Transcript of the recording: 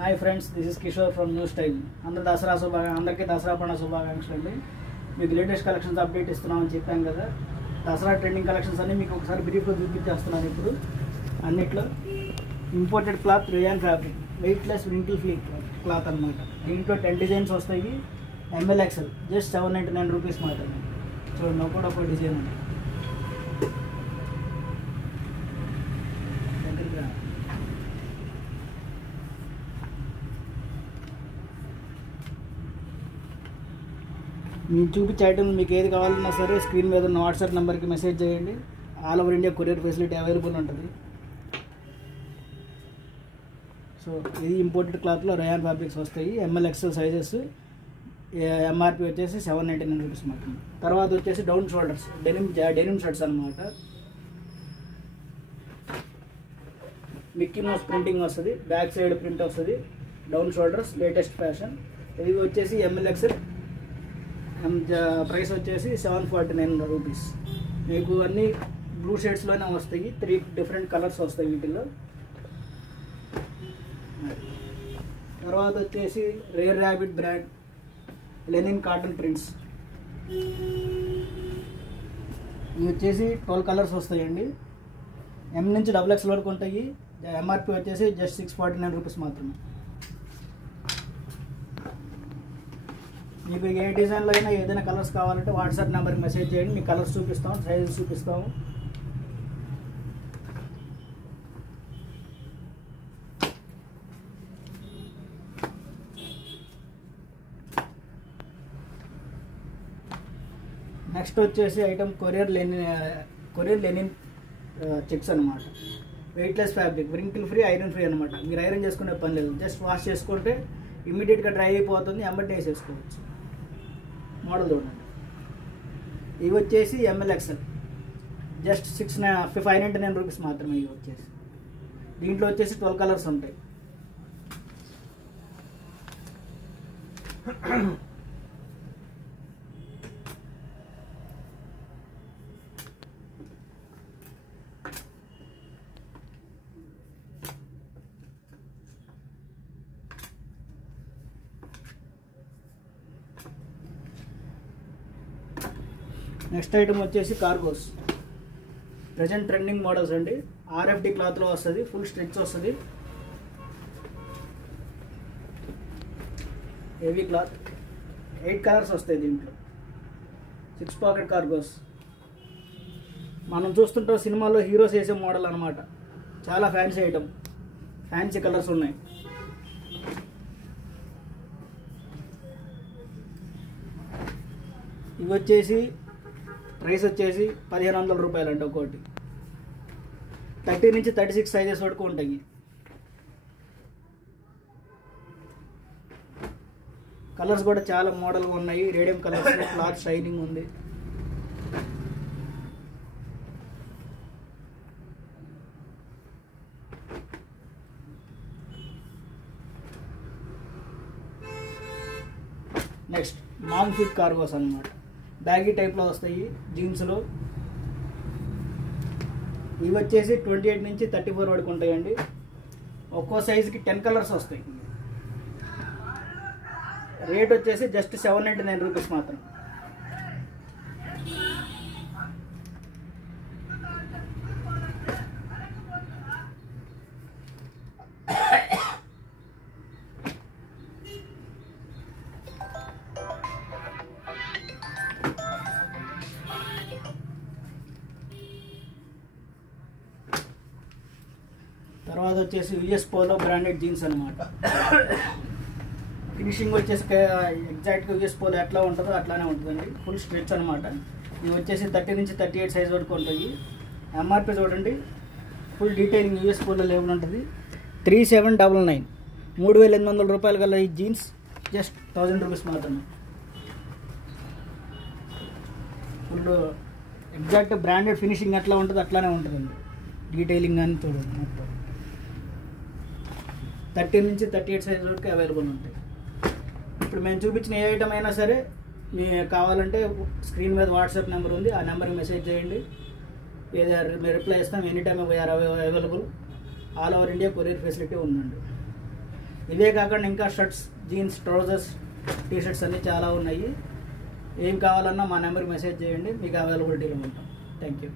Hi friends, this is Kishore from new style. అందరికీ దసరా పండుగ శుభాకాంక్షలు అండి. మీకు లేటెస్ట్ కలెక్షన్స్ అప్డేట్ ఇస్తున్నామని చెప్పాను కదా. దసరా ట్రెండింగ్ కలెక్షన్స్ అన్నీ మీకు ఒకసారి బ్రీఫ్లో చూపించేస్తున్నాను. ఇప్పుడు అన్నిట్లో imported cloth, rayon fabric, weightless wrinkle free cloth అనమాట. దీంట్లో 10 డిజైన్స్ వస్తాయి. MLXL జస్ట్ 799 రూపీస్ మాత్రమే. చూడండి, ఒక్కొక్క డిజైన్ ఉంది. మీరు చూపించే ఐటమ్ మీకు ఏది కావాలన్నా సరే స్క్రీన్ మీద ఉన్న వాట్సాప్ నెంబర్కి మెసేజ్ చేయండి. All over India courier facility available ఉంటుంది. సో ఇది ఇంపోర్టెడ్ క్లాత్లో రేయాన్ ఫ్యాబ్రిక్స్ వస్తాయి. MLXL sizes. MRP వచ్చేసి 799 రూపీస్ మాత్రమే. తర్వాత వచ్చేసి డౌన్ షోల్డర్స్ డెనిమ్ షర్ట్స్ అనమాట. మిక్కీ మౌస్ ప్రింటింగ్ వస్తుంది, బ్యాక్ సైడ్ ప్రింట్ వస్తుంది. Down shoulders latest fashion. ఇది వచ్చేసి MLXL. ప్రైస్ వచ్చేసి 749 రూపీస్. మీకు అన్నీ బ్లూ షేడ్స్లోనే వస్తాయి. 3 డిఫరెంట్ కలర్స్ వస్తాయి వీటిల్లో. తర్వాత వచ్చేసి rare rabbit brand linen cotton prints. ఇవి వచ్చేసి 12 కలర్స్ వస్తాయండి. M నుంచి XXL వరకు ఉంటాయి. MRP వచ్చేసి జస్ట్ 649 రూపీస్ మాత్రమే. మీకు ఏ డిజైన్లో అయినా ఏదైనా కలర్స్ కావాలంటే వాట్సాప్ నెంబర్కి మెసేజ్ చేయండి. మీకు కలర్స్ చూపిస్తాం, సైజెస్ చూపిస్తాము. నెక్స్ట్ వచ్చేసి ఐటమ్ కొరియర్ లెనిన్ చెక్స్ అనమాట. Weightless fabric, wrinkle free, iron free అనమాట. మీరు ఐరన్ చేసుకునే పని లేదు. జస్ట్ వాష్ చేసుకుంటే ఇమ్మీడియట్గా డ్రై అయిపోతుంది. ఎమ్మటే వేసేసుకోవచ్చు. మోడల్ చూడండి. ఇవి వచ్చేసి MLXL జస్ట్ 599 రూపీస్ మాత్రమే. ఇవి వచ్చేసి దీంట్లో వచ్చేసి 12 కలర్స్ ఉంటాయి. నెక్స్ట్ ఐటమ్ వచ్చేసి కార్గోస్. ప్రజెంట్ ట్రెండింగ్ మోడల్స్ అండి. RFD క్లాత్లో వస్తుంది. ఫుల్ స్ట్రెచ్ వస్తుంది. Heavy cloth. 8 కలర్స్ వస్తాయి దీంట్లో. 6 పాకెట్ కార్గోస్. మనం చూస్తుంటే సినిమాలో హీరోస్ వేసే మోడల్ అనమాట. చాలా ఫ్యాన్సీ ఐటమ్. ఫ్యాన్సీ కలర్స్ ఉన్నాయి. ఇవి వచ్చేసి ప్రైస్ వచ్చేసి 1500 రూపాయలు అండి ఒక్కోటి. 30 నుంచి 36 సైజెస్ వరకు ఉంటాయి. కలర్స్ కూడా చాలా మోడల్గా ఉన్నాయి. Radium colours. క్లాత్ షైనింగ్ ఉంది. నెక్స్ట్ మామ్ ఫిట్ కార్గోస్ అనమాట. బ్యాగీ టైప్లో వస్తాయి జీన్స్లో. ఇవి వచ్చేసి 28 నుంచి 34 వరకు ఉంటాయండి. ఒక్కో సైజుకి 10 కలర్స్ వస్తాయి. రేట్ వచ్చేసి జస్ట్ 799 రూపీస్ మాత్రం. తర్వాత వచ్చేసి US పోలో బ్రాండెడ్ జీన్స్ అనమాట. ఫినిషింగ్ వచ్చేసి ఎగ్జాక్ట్గా US పోలో ఎట్లా ఉంటుందో అట్లానే ఉంటుందండి. ఫుల్ స్ట్రెచ్ అనమాట. ఇవి వచ్చేసి 30 నుంచి 38 సైజ్ వరకు ఉంటాయి. MRP చూడండి. Full detailing US polo label ఉంటుంది. 3799 3800 రూపాయలు గల ఈ జీన్స్ జస్ట్ 1000 రూపీస్ మాత్రమే. ఫుల్ ఎగ్జాక్ట్ బ్రాండెడ్ ఫినిషింగ్ ఎట్లా ఉంటుందో అట్లానే ఉంటుందండి. డీటెయిలింగ్ అని చూడండి. మొత్తం 30 నుంచి 38 సైజ్ వరకు అవైలబుల్ ఉంటాయి. ఇప్పుడు మేము చూపించిన ఏ ఐటమ్ అయినా సరే మీకు కావాలంటే స్క్రీన్ మీద వాట్సాప్ నెంబర్ ఉంది. ఆ నెంబర్కి మెసేజ్ చేయండి. మేము రిప్లై ఇస్తాం. Any time we're available. All over India courier facility ఉందండి. ఇవే కాకుండా ఇంకా shirts, jeans, trousers, T shirts అన్నీ చాలా ఉన్నాయి. ఏం కావాలన్నా మా నెంబర్కి మెసేజ్ చేయండి, మీకు అవైలబిలిటీలో ఉంటాం. Thank you.